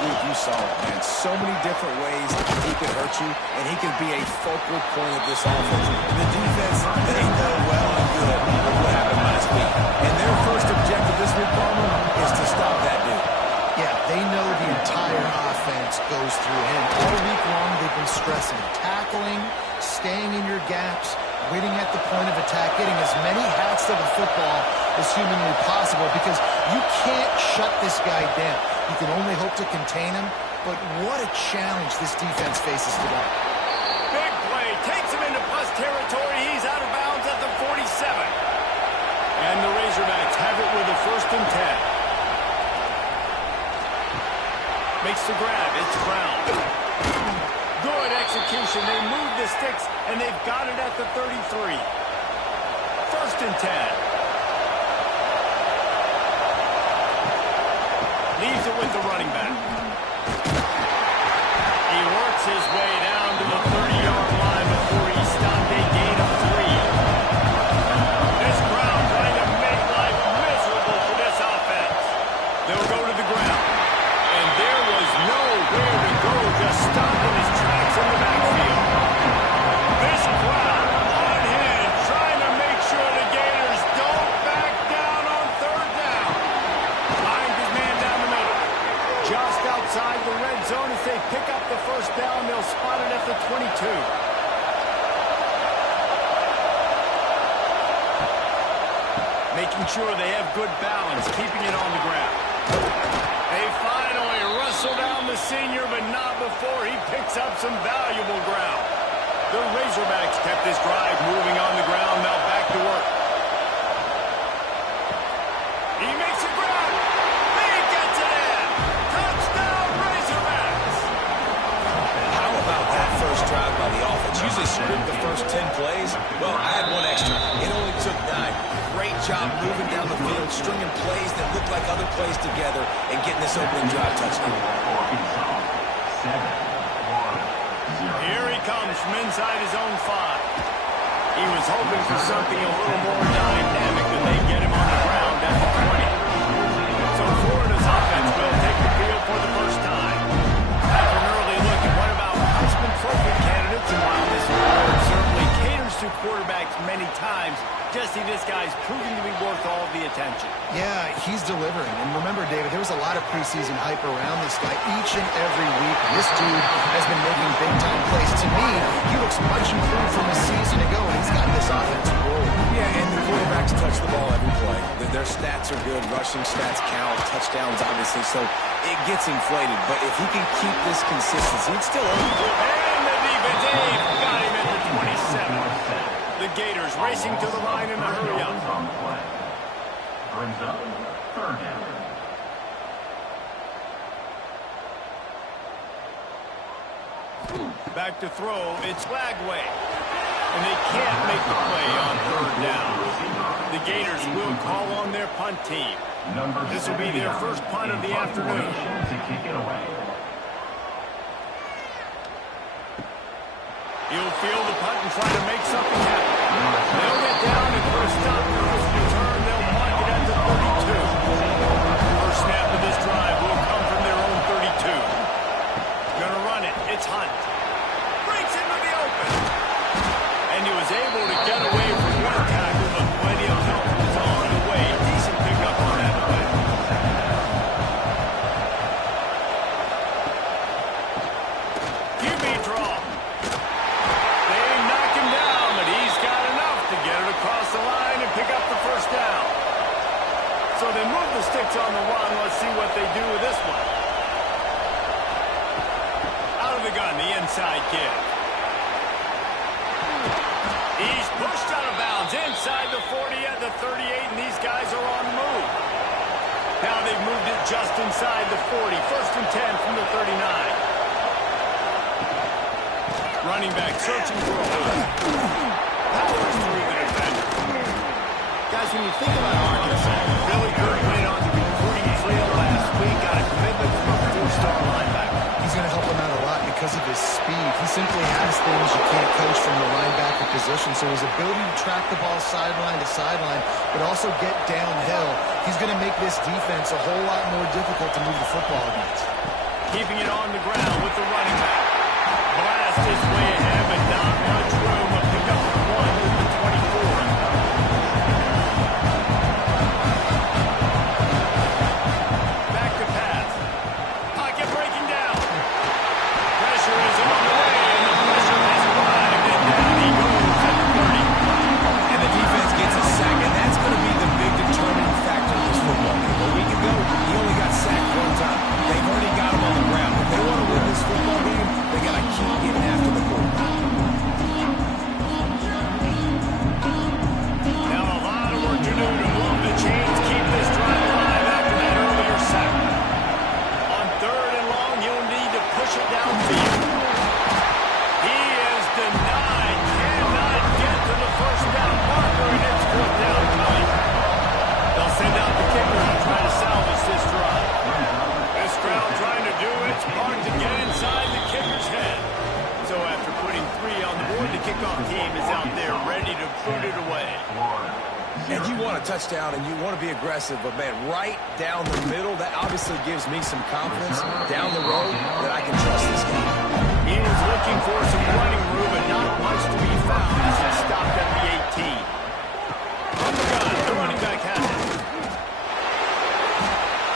week, you saw it, man. So many different ways he could hurt you, and he could be a focal point of this offense. And the defense, they know well and good what happened last week. And their first objective this week, Palmer, is to stop that dude. Yeah, they know the entire offense goes through him. All week long, they've been stressing tackling, staying in your gaps, waiting at the point of attack, getting as many hats to the football as humanly possible, because you can't shut this guy down. You can only hope to contain him, but what a challenge this defense faces today. Big play, takes him into plus territory. He's out of bounds at the 47. And the Razorbacks have it with a 1st and 10. Makes the grab, it's Brown. Good execution, they move the sticks, and they've got it at the 33. 1st and 10. Leaves it with the running back. He works his way down to the 30-yard line before he stopped a gain of 3. This crowd trying to make life miserable for this offense. They'll go to the ground. And there was nowhere to go, just stopped in his tracks in the backfield. This crowd on hand trying to make sure the Gators don't back down on 3rd down. Finds his man down the middle. Just outside the red zone as they pick up the 1st down. They'll spot it at the 22. Making sure they have good balance, keeping it on the ground. They finally wrestle down the senior, but not before he picks up some valuable ground. The Razorbacks kept this drive moving on the ground, now back to work. He makes a grab. He gets it in. Touchdown, Razorbacks. How about that first drive by the offense? Usually script the first 10 plays. Well, I had one extra. It only took 9. Great job moving down the field, stringing plays that look like other plays together, and getting this opening drive touchdown. Here he comes from inside his own 5. He was hoping for something a little more dynamic, and they get him on the ground at the 20. So Florida's offense will take the field for the first time. After an early look at what about Heisman Trophy candidates, and while this award certainly caters to quarterbacks many times, just see this guy's proving to be worth all of the attention. Yeah, he's delivering. And remember, David, there was a lot of preseason hype around this guy each and every week. This dude has been making big-time plays. To me, he looks much improved from a season ago, and he's got this offense rolling. Yeah, and the quarterbacks touch the ball every play. Their stats are good. Rushing stats count. Touchdowns, obviously. So it gets inflated. But if he can keep this consistency, it's still early. And the defense got him at the 27. The Gators racing to the line in a hurry up. Brings up 3rd down. Back to throw, it's Lagway. And they can't make the play on 3rd down. The Gators will call on their punt team. This will be their first punt of the afternoon. To kick it away. He'll field the punt and try to make something happen. They'll get down and put a stop to this return. They'll mark it at the 32. First snap of this drive will come from their own 32. Gonna run it. It's Hunt. Breaks into the open. And he was able to get away from one tackle, but plenty of help was on the way. Decent pickup on that play. QB draw. Across the line and pick up the 1st down. So they move the sticks on the run. Let's see what they do with this one. Out of the gun, the inside kick. He's pushed out of bounds inside the 40 at the 38, and these guys are on the move. Now they've moved it just inside the 40. 1st and 10 from the 39. Running back searching for a hole. Powers through the defender. Guys, when you think about Arkansas, Billy Curry went on the recruiting trail last week, got a commitment from a 4-star linebacker. He's going to help him out a lot because of his speed. He simply has things you can't coach from the linebacker position. So his ability to track the ball sideline to sideline, but also get downhill, he's going to make this defense a whole lot more difficult to move the football against. keeping it on the ground with the running back. Blast his way ahead, but not much room. A pickup of 1 with the 24. Back to pass. Pocket breaking down. Pressure is on the way, and the pressure has arrived, and down he goes at the 30. And the defense gets a sack, and that's going to be the big determining factor in this football game. A week ago, he only got sacked 1 time. They've already got him on the ground. If they want to win this football game, they got to keep getting after the quarterback. Now a lot of work to do to move the chains, keep this drive alive after that earlier sack. On 3rd and long, he'll need to push it downfield. He is denied, cannot get to the first down marker, and it's 4th down coming. They'll send out the kicker to try to salvage this drive. This crowd trying to do its part to get inside the kicker's head. So after putting 3 on the board, the kickoff team is out there ready to put it away. And you want a touchdown and you want to be aggressive, but man, right down the middle, that obviously gives me some confidence down the road that I can trust this game. He was looking for some running room, but not much to be found as he stopped at the 18. From the gun, the running back has it.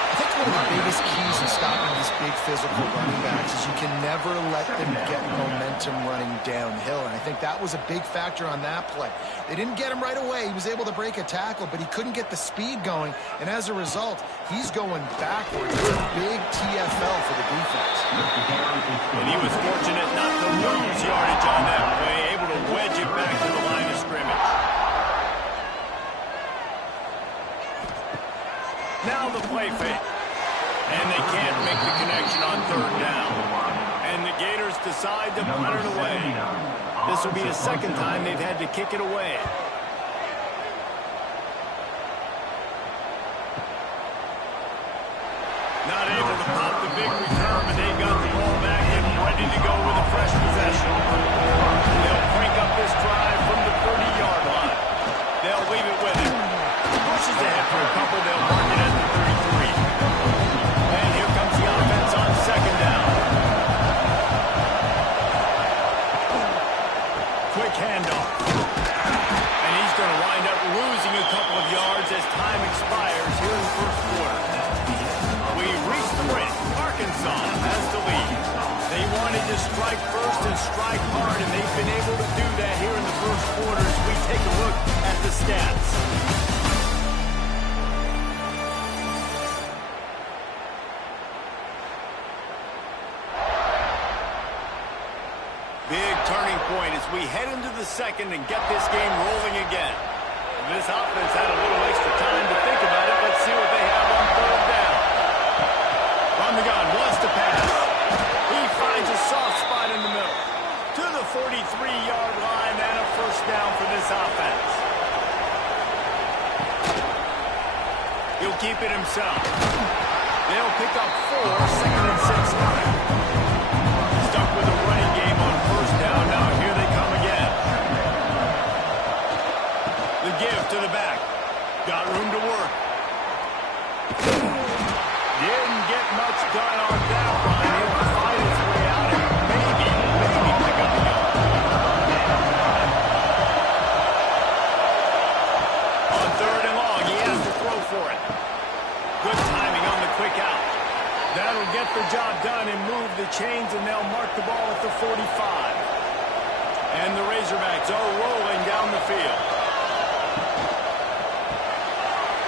I think one of the biggest keys in stopping these big physical running backs is you can never let them get momentum running downhill. And I think that was a big factor on that play. They didn't get him right away. He was able to break a tackle, but he couldn't get the speed going. And as a result, he's going backwards. It's a big TFL for the defense. And he was fortunate not to lose yardage on that play, able to wedge it back to the line of scrimmage. Now the play fake. And they can't make the connection on 3rd down. And the Gators decide to punt it away. This will be the 2nd time they've had to kick it away. Not able to pop the big return, but they've got the ball back and ready to go with a fresh possession. They'll crank up this drive from the 30-yard line. They'll leave it with him. Pushes ahead for a couple. They'll mark it at the 33. And here comes the offense on 2nd down. Quick handoff. And he's going to wind up losing a couple of yards as time expires here in the 1st quarter. We reach the break. Arkansas has the lead. They wanted to strike first and strike hard, and they've been able to do that here in the 1st quarter as we take a look at the stats. Big turning point as we head into the 2nd and get this game rolling again. This offense had a little extra time to think about it. Let's see what they have on 3rd down. From the gun, wants to pass. He finds a soft spot in the middle. To the 43-yard line and a 1st down for this offense. He'll keep it himself. They'll pick up 4, 2nd and 6 coming. Stuck with a running game on 1st down. Now here they come again. The give to the back. Got room to work. Didn't get much done on that run. He'll fight his way out and maybe pick up the yard. On 3rd and long, he has to throw for it. Good timing on the quick out. That'll get the job done and move the chains, and they'll mark the ball at the 45. And the Razorbacks are rolling down the field.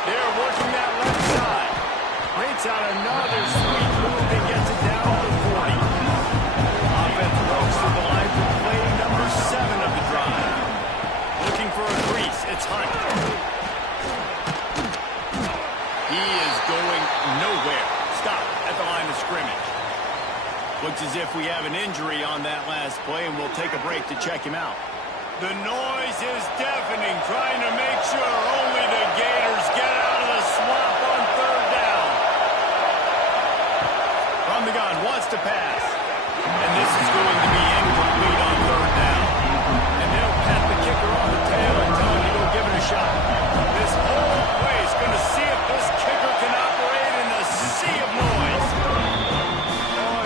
They're working that left side. Rates out another sweet move and gets it down to the 40. Offense walks to the line for play number 7 of the drive. Looking for a crease. It's Hunt. He is going nowhere. Stop at the line of scrimmage. Looks as if we have an injury on that last play, and we'll take a break to check him out. The noise is deafening, trying to make sure only the Gators get out of the swamp on 3rd down. From the gun, wants to pass. And this is going to be incomplete on 3rd down. And they'll pat the kicker on the tail and tell him to go give it a shot. This whole play is going to see if this kicker can operate in a sea of noise. Oh,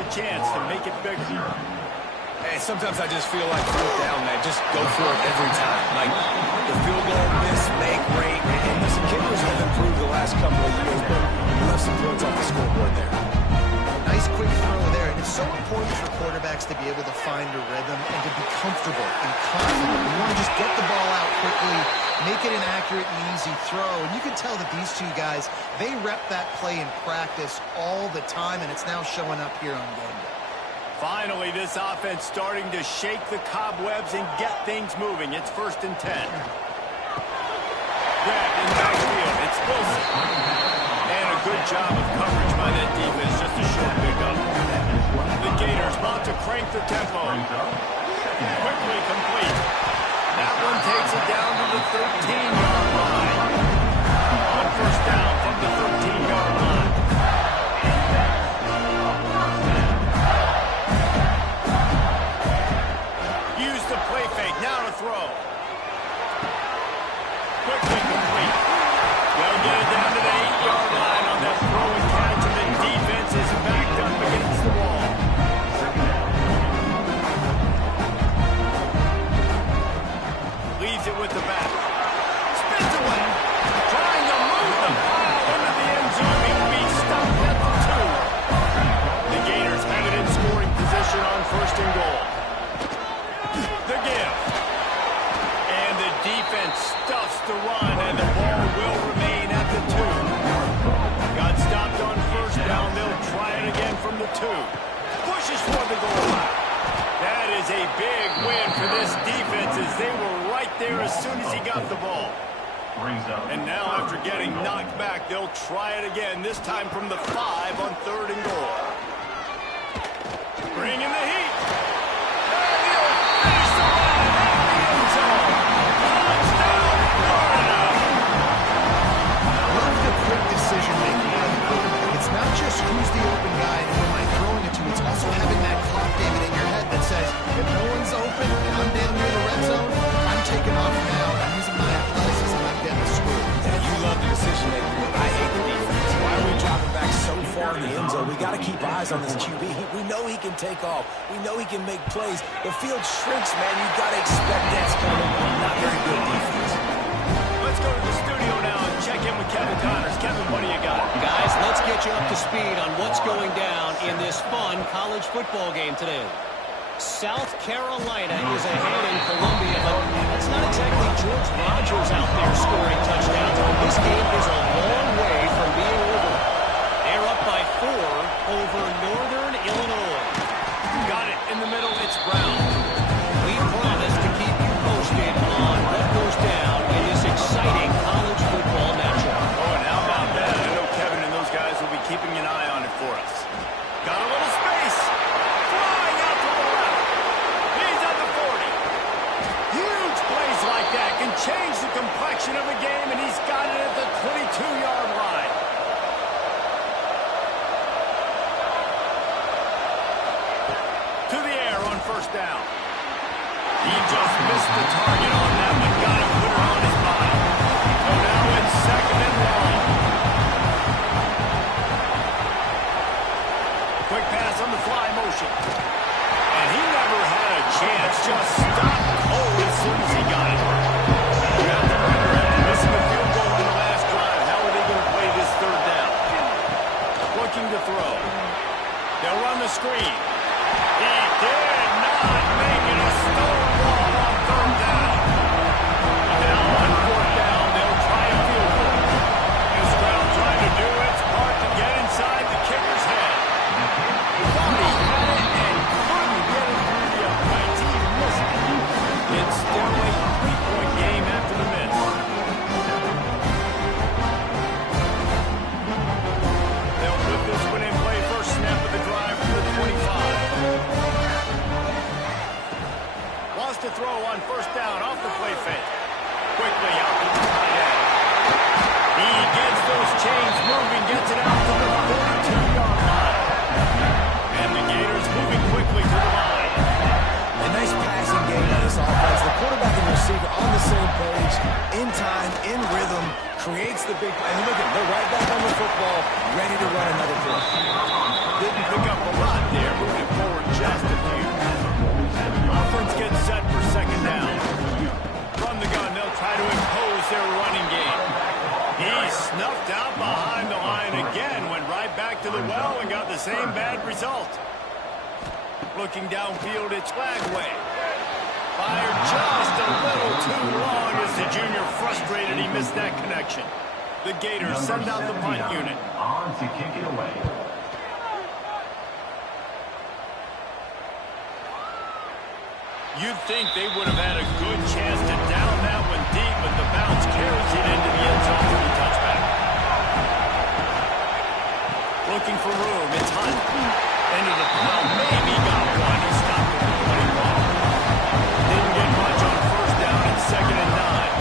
a chance to make it bigger. Hey, sometimes I just feel like fourth down, man. Just go for it every time. Like, the field goal, miss, make, rate. And listen, kickers have improved the last couple of years, but we left some points off the scoreboard there. Nice quick throw there. And it's so important for quarterbacks to be able to find a rhythm and to be comfortable and confident. You want to just get the ball out quickly, make it an accurate and easy throw. And you can tell that these two guys, they rep that play in practice all the time, and it's now showing up here on game day. Finally, this offense starting to shake the cobwebs and get things moving. It's 1st and 10. Grabbed in the backfield. It's Wilson. And a good job of coverage by that defense. Just a short pickup. The Gators about to crank the tempo. Quickly complete. That one takes it down to the 13-yard line. On 1st down from the 13-yard line. Use the play fake. Now to throw. Quickly complete. They'll get it down to the 8-yard line on that throw and catch, and the defense is backed up against the wall. Leaves it with the back. Spins away. Trying to move the ball into the end zone. He'll be stopped at the 2. The Gators have it in scoring position on 1st and goal. The give. And the defense stuffs the run, and the ball will remain at the 2. Got stopped on 1st down. They'll try it again from the 2. Pushes toward the goal line. That is a big win for this defense, as they were right there as soon as he got the ball. And now, after getting knocked back, they'll try it again, this time from the 5 on 3rd and goal. Bring in the heat. And he'll finish the line at the end zone. Touchdown, Florida. Love the quick decision-making by the quarterback. It's not just who's the open guy and who am I throwing it to. It's also having that clock, David, in your head that says, if no one's open and I'm down near the red zone, I'm taking off now. I'm using my athleticism. I'm getting the score. Yeah, you love the decision-making. I hate the defense. Why are we dropping back so far in the end zone? We got to keep eyes on this QB. We know he can take off. We know he can make plays. The field shrinks, man. You got to expect that's coming. Not very good defense. Let's go to the studio now and check in with Kevin Connors. Kevin, what do you got? Guys, let's get you up to speed on what's going down in this fun college football game today. South Carolina is ahead in Columbia, but it's not exactly George Rogers out there scoring touchdowns. This game is a long way from being over. They're up by 4 over Northern Illinois. Got it in the middle. It's Brown. We promise to keep you posted on what goes down in this exciting college football matchup. Oh, and how about that? I know Kevin and those guys will be keeping an eye on it for us. Got a little space. Flying out to the left. He's at the 40. Huge plays like that can change the complexion of a game, and he's got it at the 22-yard line. To the air on 1st down. He just missed the target on that one. Got to put it on his body. So now it's 2nd and long. Quick pass on the fly motion. And he never had a chance. Just stopped cold as soon as he got it. You have to wonder, after missing the field goal in the last drive, how are they going to play this 3rd down? Looking to throw. They'll run the screen. He did not make it a stonewall on 3rd down. Now on 4th down, they'll try a field goal. This crowd trying to do its part to get inside the kicker's head. Thought he had it and couldn't get it through the uprights. He missed it. It's still a 3-point game after the miss. They'll put this one in play. First snap of the drive from the 25. Wants to throw on 1st down off the play fake. Quickly out to the tight end. He gets those chains moving, gets it out to the 42-yard line. And the Gators moving quickly to the line. A nice passing game by this offense. The quarterback and receiver on the same page, in time, in rhythm, creates the big play. And look at them, they're right back on the football, ready to run another play. Didn't pick up a lot there, same bad result. Looking downfield, it's Flagway. Fired just a little too long as the junior frustrated. He missed that connection. The Gators send out the punt unit. On to kick it away. You'd think they would have had a good chance to down that one deep, but the bounce carries it into the end zone for the touchback. Looking for room, it's Hunt. Into the pile, maybe got one. He stopped at the 21. Didn't get much on first down and 2nd and 9.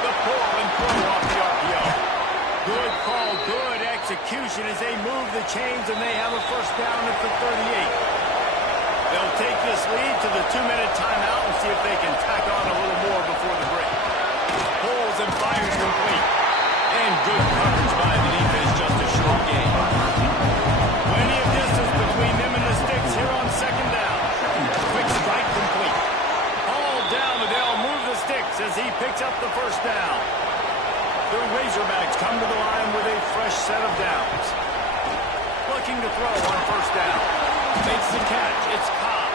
The pull and throw off the RPO. Good call, good execution as they move the chains and they have a first down at the 38. They'll take this lead to the 2-minute timeout and see if they can tack on a little more before the break. Pulls and fires complete. And good coverage by the defense, just a short gain. Plenty of distance between them and the sticks here on 2nd down. Quick strike complete. All down, but they'll move the sticks as he picks up the first down. The Razorbacks come to the line with a fresh set of downs. Looking to throw on first down. Makes the catch. It's Cobb.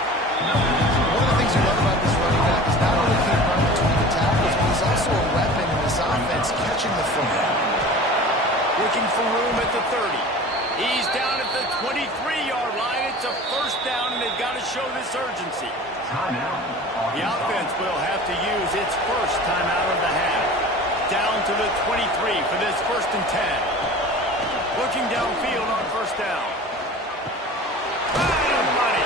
One of the things you love about this running back is not only can he run between the tackles, but he's also a weapon in this offense catching the football. Looking for room at the 30. He's down at the 23-yard line. It's a first down, and they've got to show this urgency. The offense will have to use its first timeout of the half. Down to the 23 for this 1st and 10. Looking downfield on first down. Right on money.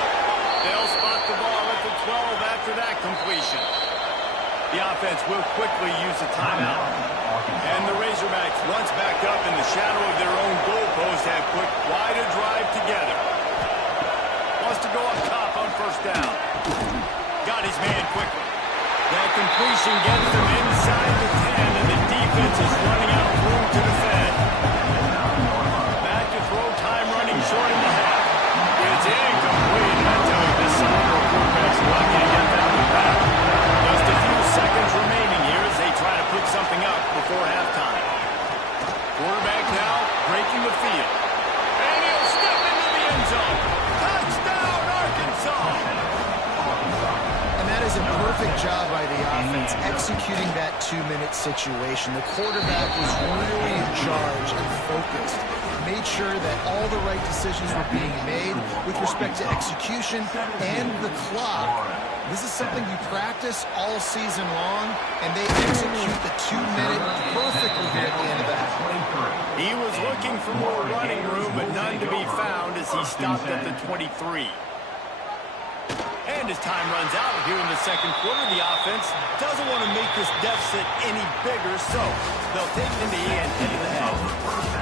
They'll spot the ball at the 12 after that completion. The offense will quickly use a timeout. And the Razorbacks, once backed up in the shadow of their own goalpost, have put quite a drive together. Wants to go up top on first down. Got his man quickly. That completion gets them inside the 10, and the defense is running out of room to defend. Back to throw time, running short in the half. It's incomplete. I tell you, this Sonora quarterback's lucky to get that one back. Just a few seconds remaining here as they try to put something up before halftime. Quarterback now breaking the field. And he'll step into the end zone. Touchdown, Arkansas! And that is a perfect job by the offense executing that 2-minute situation. The quarterback was really in charge and focused. Made sure that all the right decisions were being made with respect to execution and the clock. This is something you practice all season long, and they execute the 2-minute perfectly here at the end of the half. He was looking for more running room, but none to be found as he stopped at the 23. And as time runs out here in the 2nd quarter, the offense doesn't want to make this deficit any bigger, so they'll take the knee and head to the head.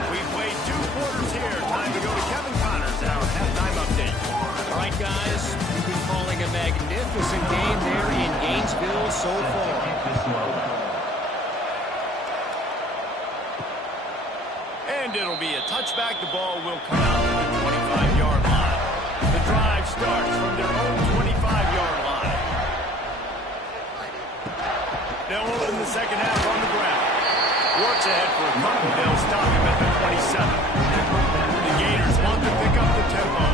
We've played 2 quarters here. Time to go to Kevin Connors, our halftime update. All right, guys, we've been calling a magnificent game there in Gainesville so far. And it'll be a touchback. The ball will come out to the 25-yard line. The drive starts from their own 25-yard line. They'll open the 2nd half on the ground. Works ahead for a couple. They'll stop him at the 27. The Gators want to pick up the tempo.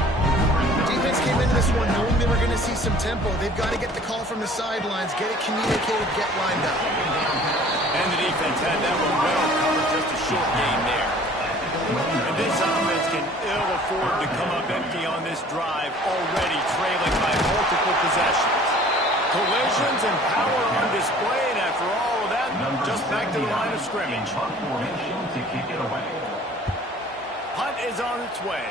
Defense came into this one knowing they were going to see some tempo. They've got to get the call from the sidelines, get it communicated, get lined up. And the defense had that one well covered, just a short gain there. And this offense can ill afford to come up empty on this drive, already trailing by multiple possessions. Collisions and power on display, and after all of that, just back to the line of scrimmage. Punt is on its way.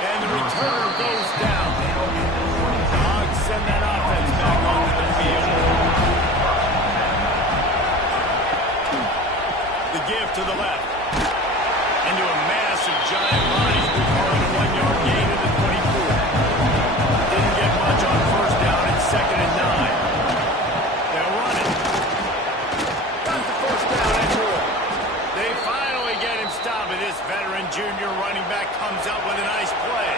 And the returner goes down. The Hogs send that offense back onto the field. The give to the left. Into a massive giant body. We're calling a 1-yard gain at the 24. Didn't get much on first down and 2nd and 9. They'll run it. Got the first down and more. They finally get him stopped, and this veteran junior running back comes up with a nice play.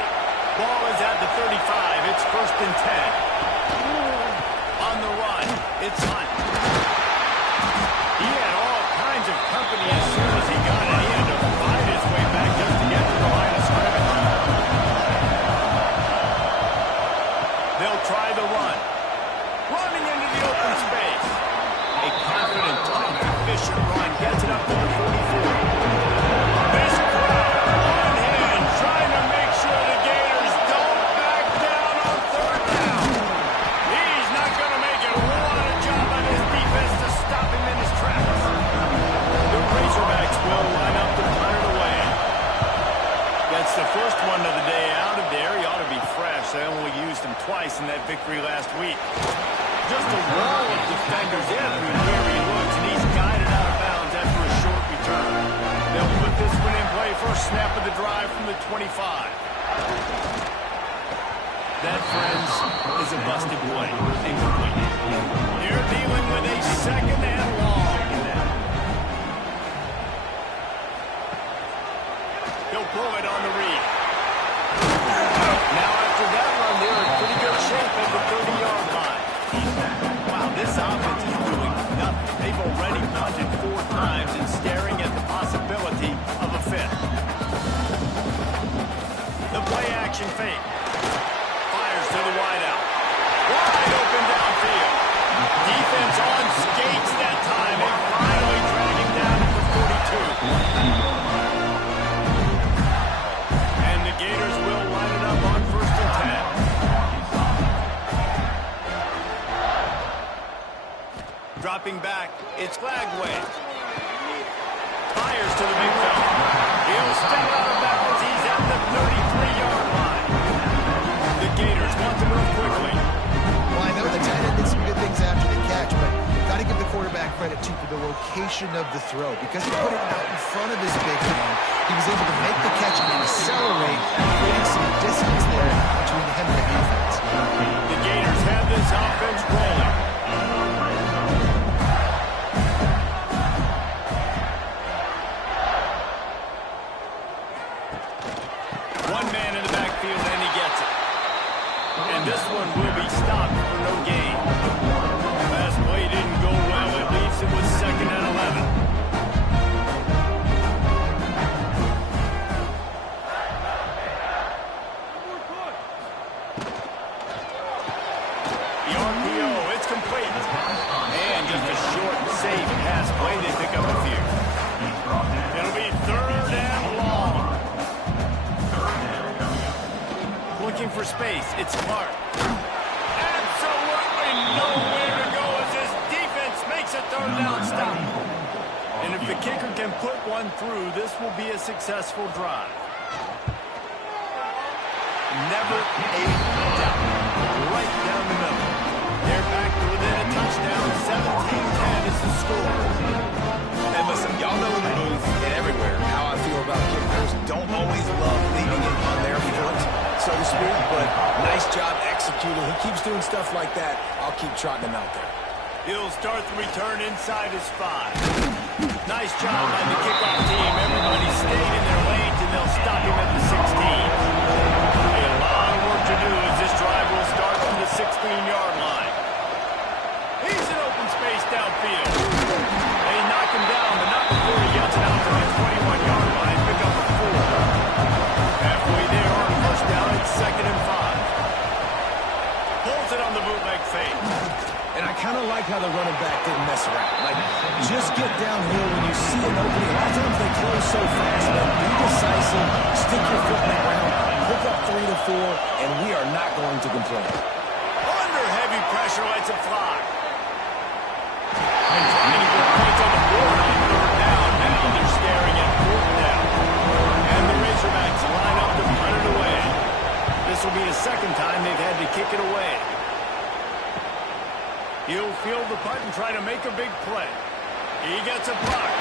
Ball is at the 35. It's 1st and 10. On the run, it's Hunt. He gets it up to the 44. This crowd on hand trying to make sure the Gators don't back down on third down. He's not going to make it. What a job on his defense to stop him in his tracks. The Razorbacks will line up to punt it away. That's the first one of the day out of there. He ought to be fresh. They only used him twice in that victory last week. Just a wall of defenders everywhere he looks, and he's guided out of bounds after a short return. They'll put this one in play. First snap of the drive from the 25. That, friends, is a busted play. Incomplete. They're dealing with a second and long. He'll pull it on the read. Now after that run, they're in pretty good shape at the 30-yard line. Wow, this offense is doing nothing. They've already punted 4 times and staring at the possibility of a fifth. The play action fake. Fires to the wideout. Wide open downfield. Defense on skates that time. They finally drag him down at the 42. Gators will line it up on 1st and 10. Dropping back, it's Glagway. Fires to the big fella. He'll step out of bounds. He's at the 33-yard line. The Gators want to move quickly. Well, I know the tight end did some good things after the catch, but got to give the quarterback credit, too, for the location of the throw. Because he put it out in front of his big man, he was able to make the catch and accelerate, creating some distance there between him and the defense. The Gators have this offense rolling. One man in the backfield, and he gets it. And this one will be stopped for no gain. Last play didn't go well. It leaves it with 2nd and 11. The RPO, it's complete. And just a short, safe pass play. They pick up a few. It'll be 3rd and long. Looking for space. It's Clark. Absolutely nowhere to go as his defense makes a 3rd down stop. And if the kicker can put one through, this will be a successful drive. Never a doubt. Right down the middle. They're back to within a touchdown. 17-10 is the score. And listen, y'all know in the booth and everywhere how I feel about kickers. Don't always love leaving it on their foot, so to speak, but nice job executing. He keeps doing stuff like that. I'll keep trotting him out there. He'll start the return inside his 5. Nice job by the kickoff team. Everybody stayed in their lanes, and they'll stop him at the 16. A lot of work to do as this drive will start from the 16-yard line. He's in open space downfield. They knock him down, but not before he gets it out to the 21-yard line. Pick up a 4. Halfway there on 1st down, it's 2nd and 5. Pulls it on the bootleg fake. And I kind of like how the running back didn't mess around. Like, just get downhill when you see an opening. A lot of times they close so fast, but be decisive, stick your foot in the ground, hook up 3 to 4, and we are not going to complain. Under heavy pressure, lets it fly. And trying to get points on the board on 3rd down. Now they're staring at 4th down. And the Razorbacks line up to punt it away. This will be the 2nd time they've had to kick it away. He'll field the punt and try to make a big play. He gets a block.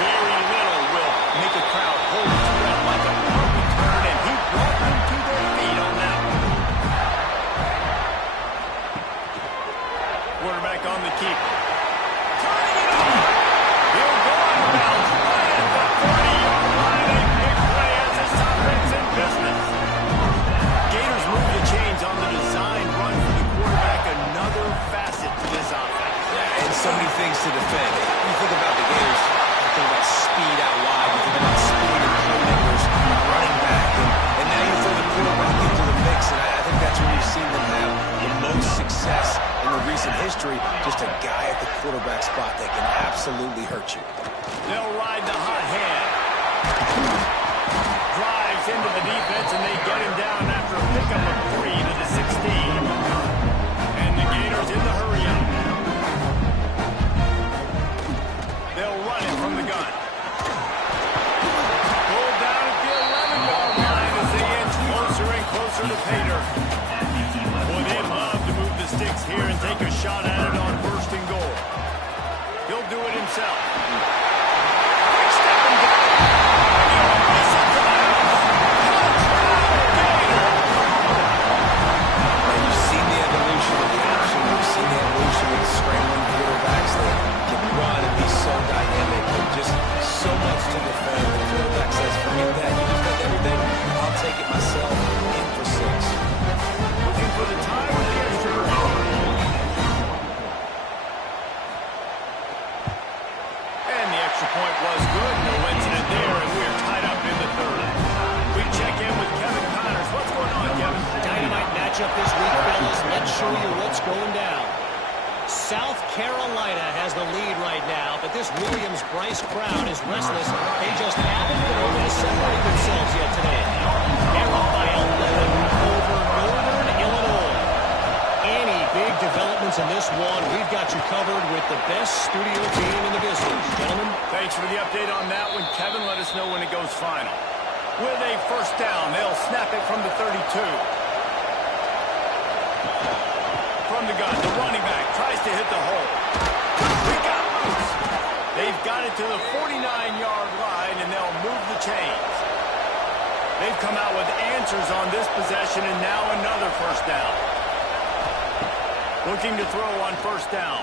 Very little will make a crowd hold its breath like a punt return, and he brought them to their feet on that one. Quarterback on the keeper. Turning it over. He'll go out of bounds right at the 40-yard line. A big play as this offense in business. Gators move the chains on the design run for the quarterback. Another facet to this offense. Yeah, and so many things to defend. You think about the Gators, you think about speed out wide, you think about speed in the hurt you. They'll ride the hot hand. Drives into the defense, and they get him down after a pickup of 3 to the 16. And the Gators in the hurry-up. They'll run it from the gun. Pulled down at the 11-yard line as they inch closer and closer to pay dirt. Boy, they'd love to move the sticks here and take a shot at it on 1st and goal. He'll do it himself. Stepping down. You've seen the evolution of the option. You've seen the evolution of scrambling quarterbacks that can run and be so dynamic and just so much to defend. The quarterback says, forget that. You defend everything. I'll take it myself. In for 6. Looking for the time with the extra point. And the extra point was good. No incident there, and we're tied up in the 3rd. We check in with Kevin Connors. What's going on, Kevin? Dynamite matchup this week, fellas. Let's show you what's going down. South Carolina has the lead right now, but this Williams-Brice crowd is restless. They just haven't been able to separate themselves yet today. They're up by 11 over Northern Illinois. Any big developments in this one, we've got you covered with the best studio team in the business. Gentlemen. Thanks for the update on that one, Kevin. Let us know when it goes final. With a 1st down, they'll snap it from the 32. From the gun, the running back tries to hit the hole. He got loose. They've got it to the 49-yard line, and they'll move the chains. They've come out with answers on this possession, and now another 1st down. Looking to throw on 1st down.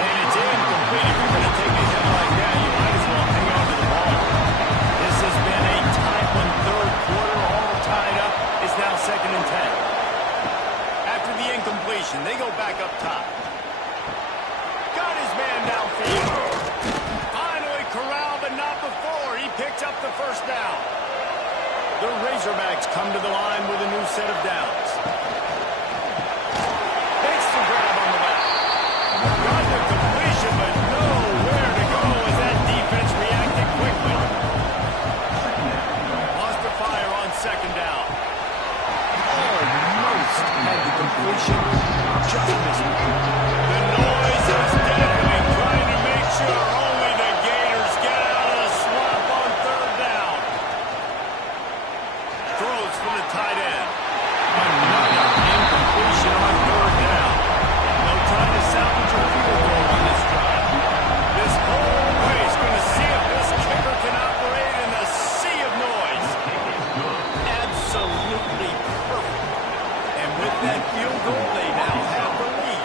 And it's incomplete. If you're going to take a hit like that, you might as well hang on to the ball. This has been a tight one, 3rd quarter, all tied up. It's now 2nd and 10. After the incompletion, they go back up top. Got his man downfield. Finally corralled, but not before. He picks up the 1st down. The Razorbacks come to the line with a new set of downs. Makes the grab on the back. Got the completion, but nowhere to go as that defense reacted quickly. Lost the fire on 2nd down. Almost had the completion. Just missed it. The noise is deafening, trying to make sure only the Gators get out of the swamp on 3rd down. Throws for the tight end. Another incompletion on 3rd down. They'll try to salvage a field goal on this drive. This whole place going to see if this kicker can operate in the sea of noise. Absolutely perfect. And with that field goal, they now have the lead.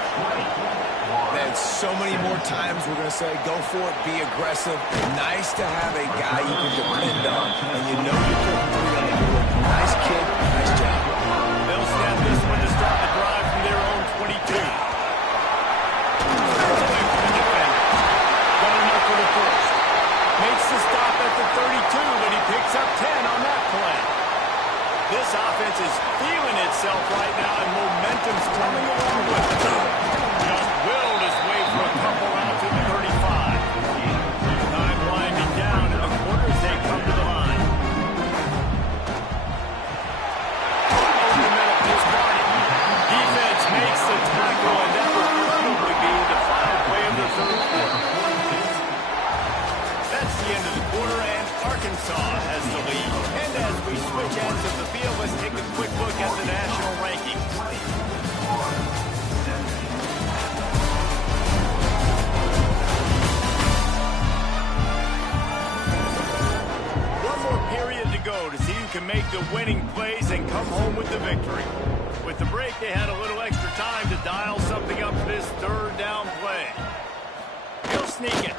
Man, so many more times we're going to say, go for it, be aggressive. Nice to have a guy you can depend on, and you know you put 3 on the board. Nice kick, nice job. They'll snap this one to start the drive from their own 22. Away from the defender. Got enough for the 1st. Makes the stop at the 32, but he picks up 10 on that play. This offense is feeling itself right now, and momentum's coming along with it. Just willed his way for a couple rounds to the 35. Time winding down in the quarter as they come to the line. Over the middle, it's Barney. Defense makes the tackle, and that will probably be the final play of the 3rd quarter. That's the end of the quarter, and Arkansas has the lead. And as we switch ends of the field, let's take a quick look at the national rankings. One more period to go to see who can make the winning plays and come home with the victory. With the break, they had a little extra time to dial something up for this 3rd down play. He'll sneak it.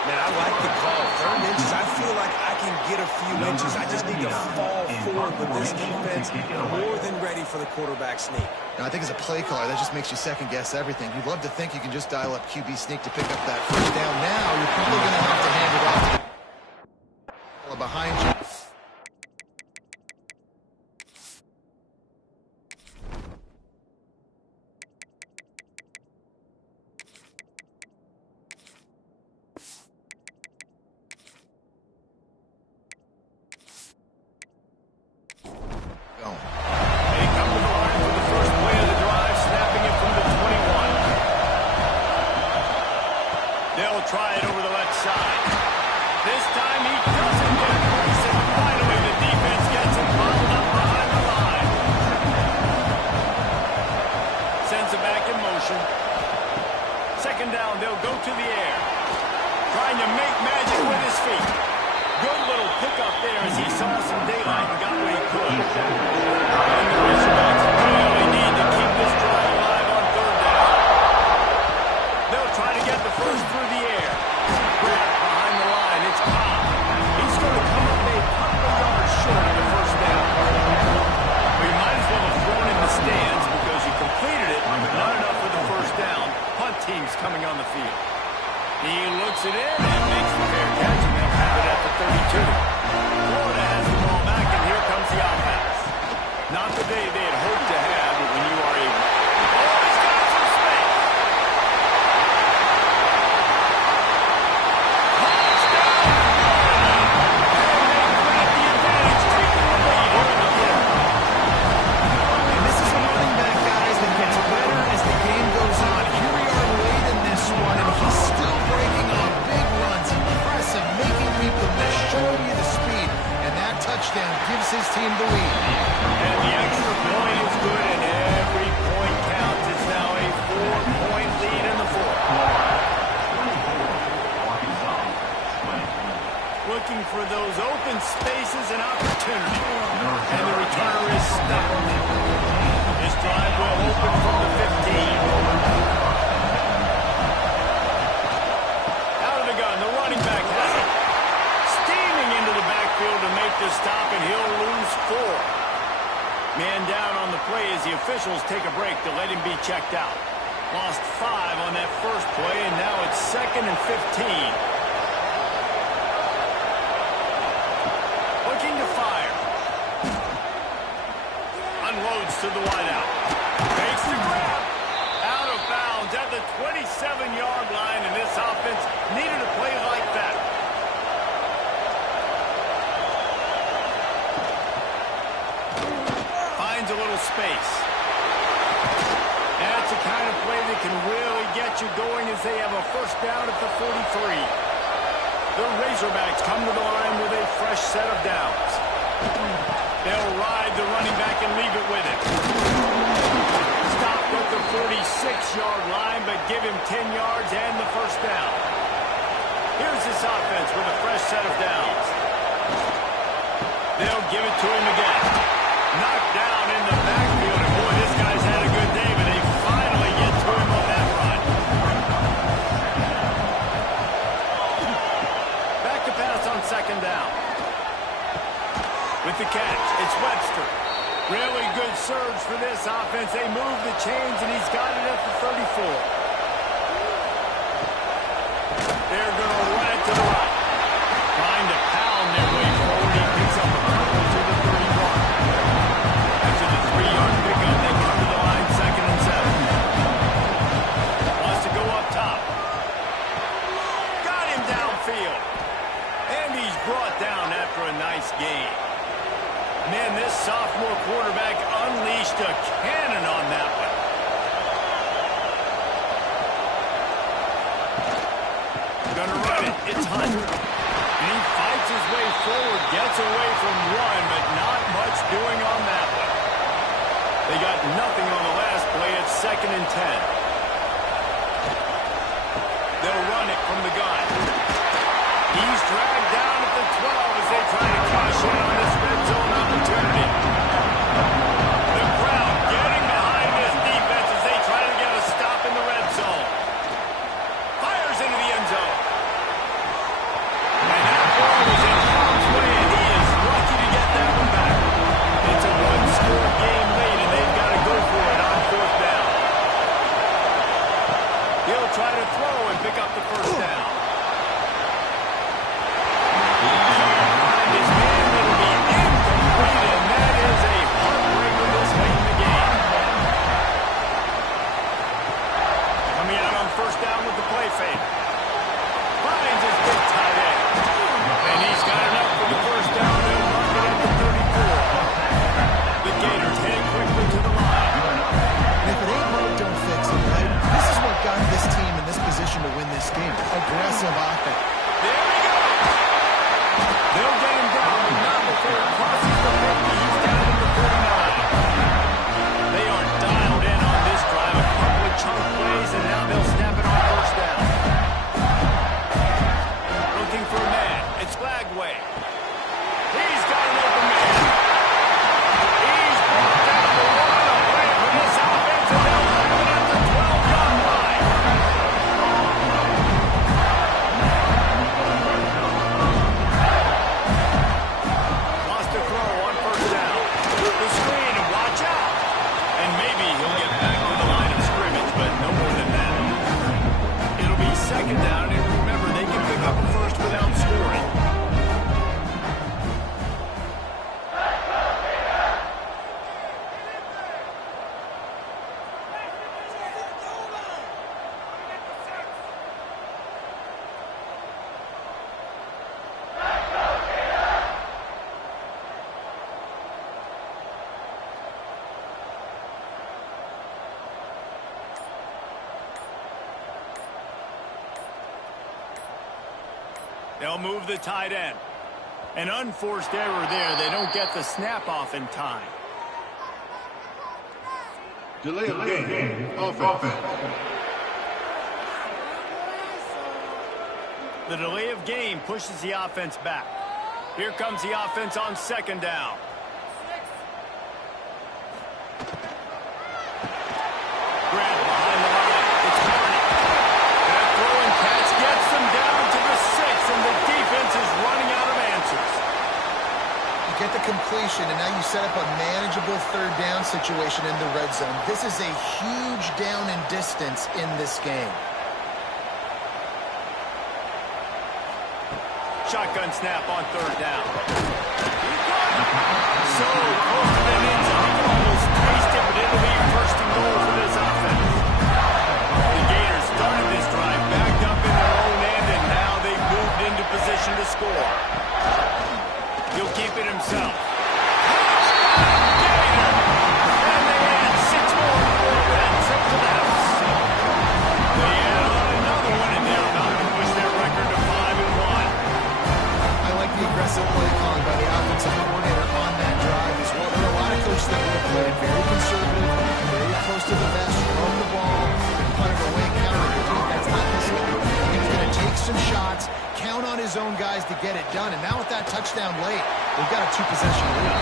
Man, I like the call. 3rd inches. I feel like I can get a few inches. I just need to fall forward with this defense. More than ready for the quarterback sneak. Now, I think as a play caller, that just makes you second-guess everything. You'd love to think you can just dial up QB sneak to pick up that 1st down. Now, you're probably going to have to hand it off to the behind you. They'll try it over the left side. This time he doesn't get it. And finally the defense gets him bottled up behind the line. Sends it back in motion. Second down, they'll go to the air. Trying to make magic with his feet. Good little pickup there as he saw some daylight and got what he could. And the Razorbacks really need to keep this drive alive on third down. They'll try to get the first through the air. Grab behind the line. It's Cobb. He's going to come up a couple of yards short of the first down. Well, you might as well have thrown in the stands because you completed it, but not enough for the first down. Punt team's coming on the field. He looks it in and makes the fair catch, and they'll have it at the 32. Florida has the ball back, and here comes the offense. Not the day they had hoped to have, but when you are able. Oh, he's got some space. Touchdown, Florida! And they grab the advantage, taking the lead here in the fourth. And this is a running back, guys, that gets better as the game goes on. Here we are late in this one, and he's still breaking off big runs, impressive, making people miss, showing you the speed, and that touchdown gives his team the lead. And the extra point is good, and every point counts. It's now a 4-point lead in the fourth. Looking for those open spaces and opportunity. And the returner is stopped. This drive will open from the 15. Out of the gun, the running back has it. Steaming into the backfield to make the stop, and he'll lose 4. Man down on the play as the officials take a break to let him be checked out. Lost 5 on that first play, and now it's 2nd and 15. Looking to fire. Unloads to the wideout. Makes the grab. Out of bounds at the 27-yard line, and this offense needed a play like that. A little space. That's the kind of play that can really get you going as they have a first down at the 43. The Razorbacks come to the line with a fresh set of downs. They'll ride the running back and leave it with him. Stopped at the 46-yard line, but give him 10 yards and the first down. Here's this offense with a fresh set of downs. They'll give it to him again. Knocked down in the backfield, and boy, this guy's had a good day, but they finally get to him on that run. Back to pass on second down. With the catch, it's Webster. Really good surge for this offense. They move the chains, and he's got it at the 34. They're going to run it to the right. Trying to pound their way forward. He picks up a couple to the 31. After the 3-yard pickup, they come to the line, 2nd and 7. Wants to go up top. Got him downfield. And he's brought down after a nice gain. Man, this sophomore quarterback unleashed a cannon on that one. Gonna run it. It's Hunt. And he fights his way forward, gets away from one, but not much doing on that one. They got nothing on the last play. It's 2nd and 10. They'll run it from the gun. He's dragged down at the 12 as they try to cash in on this red zone opportunity. The crowd getting behind this defense as they try to get a stop in the red zone. Fires into the end zone. And that ball was in harm's way, and he is lucky to get that one back. It's a one-score game lead, and they've got to go for it on 4th down. He'll try to throw and pick up the first down. Finds his big tight end. And he's got enough for the first down. They'll mark it at the 34. The Gators head quickly to the line. And if it ain't broke, don't fix it, right? This is what got this team in this position to win this game. A aggressive offense. There he goes. They'll get him down, but not before he crosses the 50. He's down to the 39. They are dialed in on this drive. A couple of chunk plays, and now they'll snap it on first down. Looking for a man. It's Flagway. He's got an open man. He's brought down the one. A play for this offense, and they'll have it at the 12-yard line. Lost a throw on first down. The screen, and watch out. And maybe he'll get back to the line of scrimmage, but no more than that. It'll be second down, and remember, they can pick up a first without scoring. They'll move the tight end. An unforced error there. They don't get the snap off in time. Delay of game. Offense. The delay of game pushes the offense back. Here comes the offense on second down. Grab behind the line. It's Barnett. That throw and catch gets them down to the 6, and the defense is running out of answers. You get the completion, and now you set up a manageable third down situation in the red zone. This is a huge down in distance in this game. Shotgun snap on third down. So close to that end zone. You can almost taste it, but it'll be first and goal for this offense. The Gators started this drive backed up in their own end, and now they've moved into position to score. He'll keep it himself. Gator! And they add 6 more before that trip to the house. They add on another one, and they're about to push their record to 5-1. I like the aggressive play calling by the offensive coordinator on that drive as well. There are a lot of coaches that would have played very conservative, very close to the vest, run the ball, and punt it away, counter the team. That's not his game. He's going to take some shots, count on his own guys to get it done. And now with that touchdown late, they've got a 2-possession lead.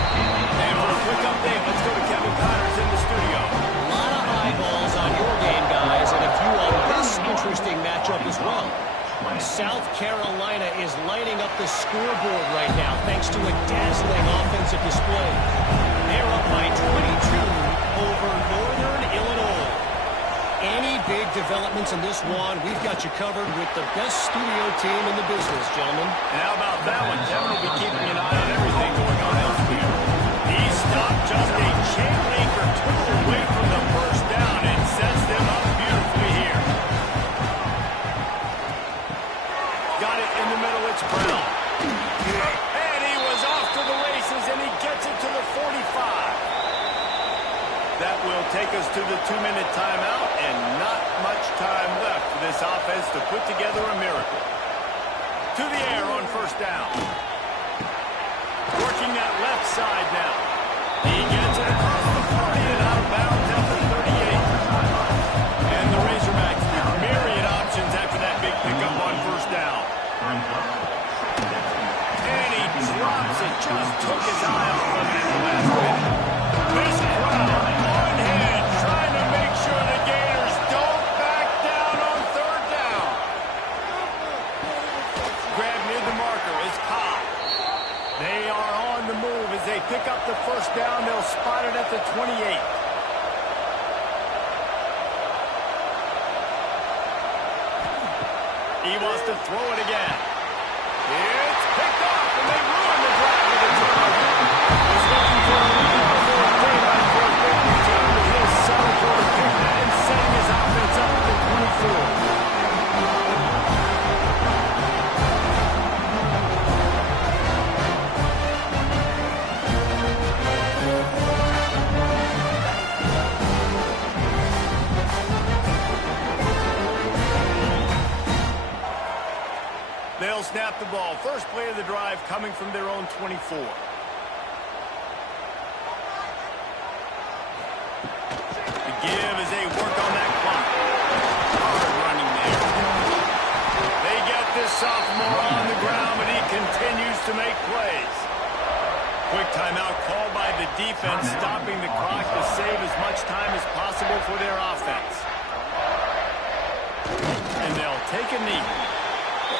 And for a quick update, let's go to Kevin Connors in the studio. A lot of eyeballs on your game, guys, and a few on this interesting matchup as well. South Carolina is lighting up the scoreboard right now thanks to a dazzling offensive display. They're up by 22 over Northern Illinois. Any big developments in this one, we've got you covered with the best studio team in the business, gentlemen. And how about that one? Kevin will be keeping an eye on everything going on elsewhere. He stopped just a chain link or 2 away from the first down and sets them up beautifully here. Got it in the middle. It's Brown. And he was off to the races, and he gets it to the 45. That will take us to the 2-minute timeout, and not much time left for this offense to put together a miracle. To the air on first down. Working that left side now. He gets it across the 40 and out of bounds at the 38. And the Razorbacks with myriad options after that big pickup on first down. And he drops it, just took his eye off of it in the last minute. This crowd on hand trying to make sure the Gators don't back down on third down. Grab near the marker is Cobb. They are on the move as they pick up the first down. They'll spot it at the 28. He wants to throw it again. It's picked off, and they ruin the drive with a turnover. Was looking for a little bit of daylight for a big return, but he'll settle for the pick and setting his offense up at the 24. They'll snap the ball. First play of the drive coming from their own 24. The give as they work on that clock. Hard running there. They get this sophomore on the ground, but he continues to make plays. Quick timeout called by the defense, stopping the clock to save as much time as possible for their offense. And they'll take a knee.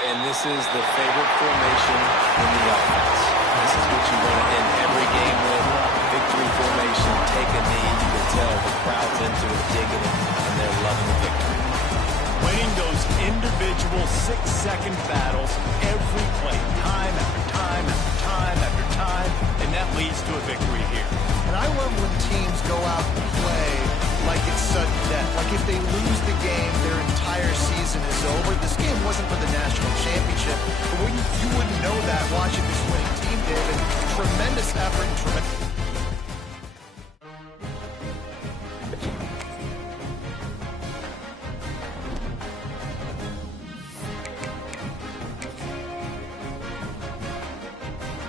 And this is the favorite formation in the offense. This is what you want to end every game with. Victory formation, take a knee. You can tell the crowd's into it, digging it, and they're loving the victory. Winning those individual 6-second battles every play, time after time after time after time, and that leads to a victory here. And I love when teams go out and play like it's sudden death. Like if they lose the game, their entire season is over. This game wasn't for the national championship, but you wouldn't know that watching this winning team, David. Tremendous effort and tremendous...